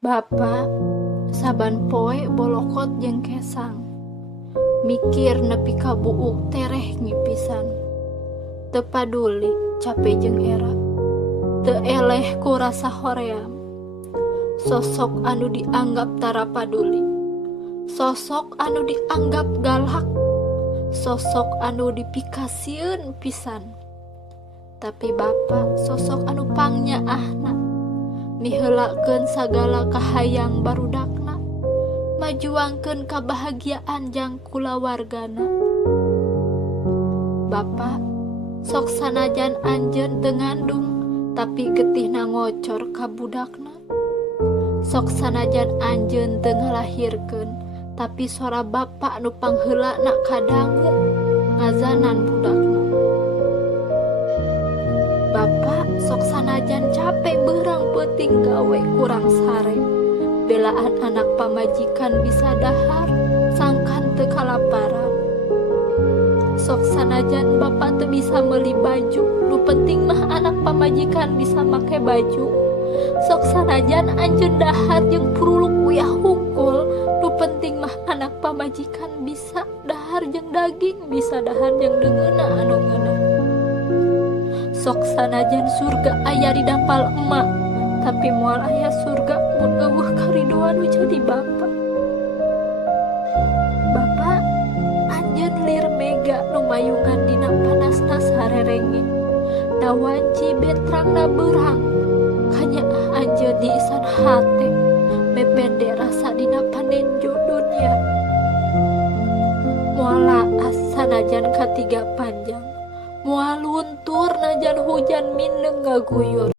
Bapa saban poe bolokot jeung kesang, mikir nepi ka buuk tereh ngipisan. Teu paduli capek jeung era, teu eleh ku rasa hoream. Sosok anu dianggap tara paduli, sosok anu dianggap galak, sosok anu dipikasieun pisan. Tapi Bapa sosok anu pangnyaahna, miheulakeun sagala kahayang barudakna, majuangkeun kabahagiaan jang kulawargana. Bapa sok sanajan anjeun teu ngandung, tapi getihna ngocor ka budakna. Sok sanajan anjeun teu ngalahirkeun, tapi sora Bapa nu pangheulana kadangu ngazanan budakna. Bapa sok sanajan capek beurang peuting gawe kurang sare, belaan anak pamajikan bisa dahar, sangkan teu kalaparan. Sok sanajan Bapa teu bisa meuli baju, nu penting mah anak pamajikan bisa make baju. Sok sanajan anjeun dahar jeung puruluk uyah hungkul, nu penting mah anak pamajikan bisa dahar jeung daging, bisa dahar jeung deungeuna anu ngeunah. Sok sanajan surga aya di dampal emak, tapi moal aya surga mun eueuh karidoan nu jadi Bapa. Bapa anjeun lir mega nu mayungan dina panasna sarerenge, da wanci betrangna beurang, kanyaah anjeun diisan hate, mepende rasa dina panenjo dunia. Moal laas sanajan katiga panjang, moal luntur najan hujan mindeng gaguyur.